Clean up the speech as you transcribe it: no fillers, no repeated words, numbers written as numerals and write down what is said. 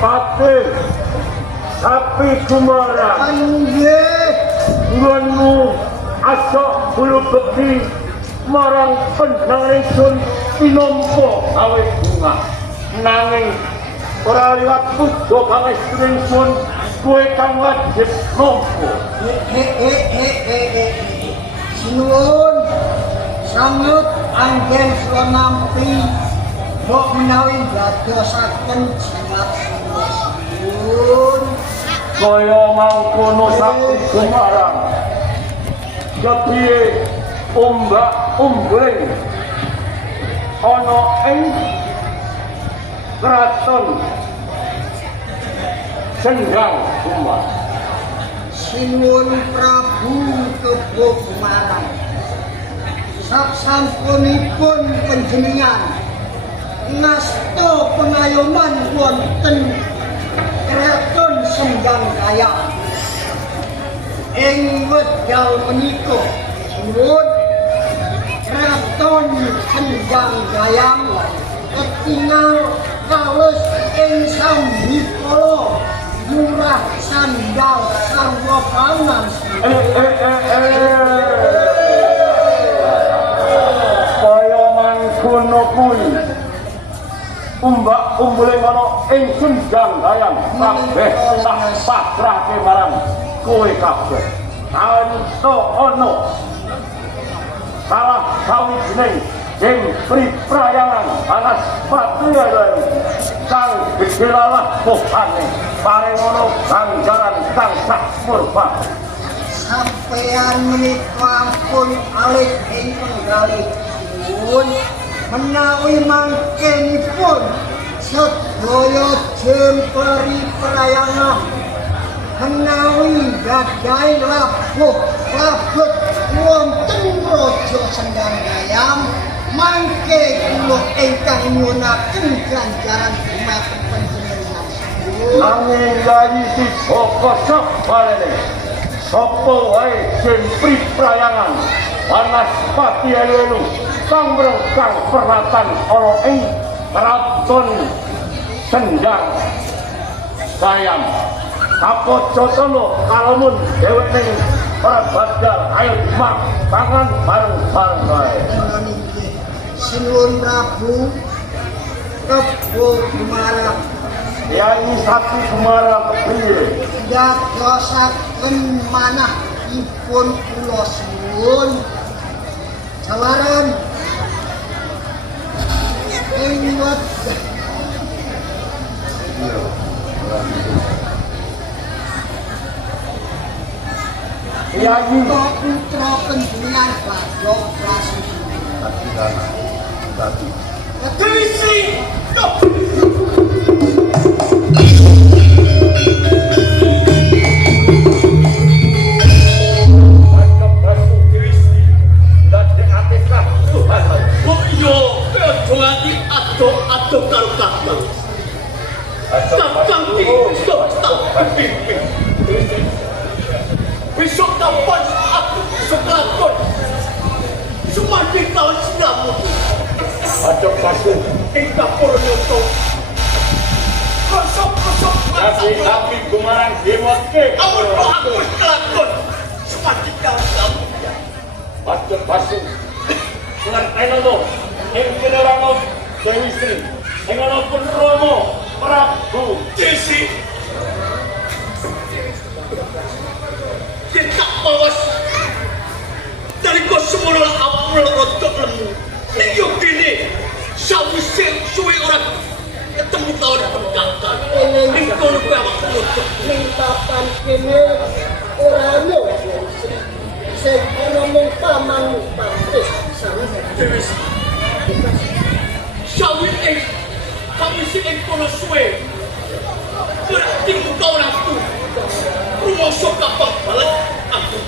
Pati sapi Kumara nggonmu asok bulu bekti marang pendangan sun pinompo gawe bunga nanging ora liwat pudo gawe sun kue kang wajib nompo sinuwun sanget anggen kula nampi kok menawi dadosaken jimat sinuwun kaya mangkono sapi Kumarang kepiye ombak umbling ana ing kraton Sendang Kumar sinuwun Prabu Kebo Kumarang sasampunipun panjenengan ngasta pengayoman wonten kraton Sendang Gayam ing wekdal menika sinuwun kraton Sendang Gayam ketingal kawis ing sambikala murah sandal sarwa pangan kaya mangkono kuwi umbak umbuling ana ing Sendang Gayam kabeh tak pasrahke marang kowe kabeh anto ana salah sawijining sing priprayangan anas patria kang digelalah pohane parengono ganjaran kang sak murba sampeyan menika pun alih ing penggalih pun menawi mangkenipun sedaya jemperi prayangan menawi gadahi labuh labet wonten Raja Sendang Gayam mangke kula ingkang nyuwunaken ganjaran dumateng panjenengan nanging gayi si kosok balene sapa wae sing priprayangan panas pati elu kang berkang perlatan ana ing kraton Sendang Gayam kapoco tono kalamun dheweke ora badal ayo mak tangan bareng-bareng wae sinuwun Prabu Kebo Kumarang Yai Sapi Kumarang kepiye dadosaken manahipun kula suwun jalaran ing wekdal Yai putra panjenengan Badha Prasasti Trisi besok kapan aku sekelakon semakin tahun sinamu Adok Pasu ingkang Purnoto kosok Sapi Kumarang diweke amun aku sekelakon semakin tahun sinamu Adok Pasu ngertenono ing kinarano Dewi Sri ing ana pun Rama Prabu Desi kita bawas dari kosemono apel rodok lemu iyo gini sawise suwe orang ketemu kawan penggantan ini kono awak rodok ning papan kene ora ono sing ana mung taman pantes Dewi sawise kami sing kono suwe berarti kau orang tu rumah sok kapal balik aku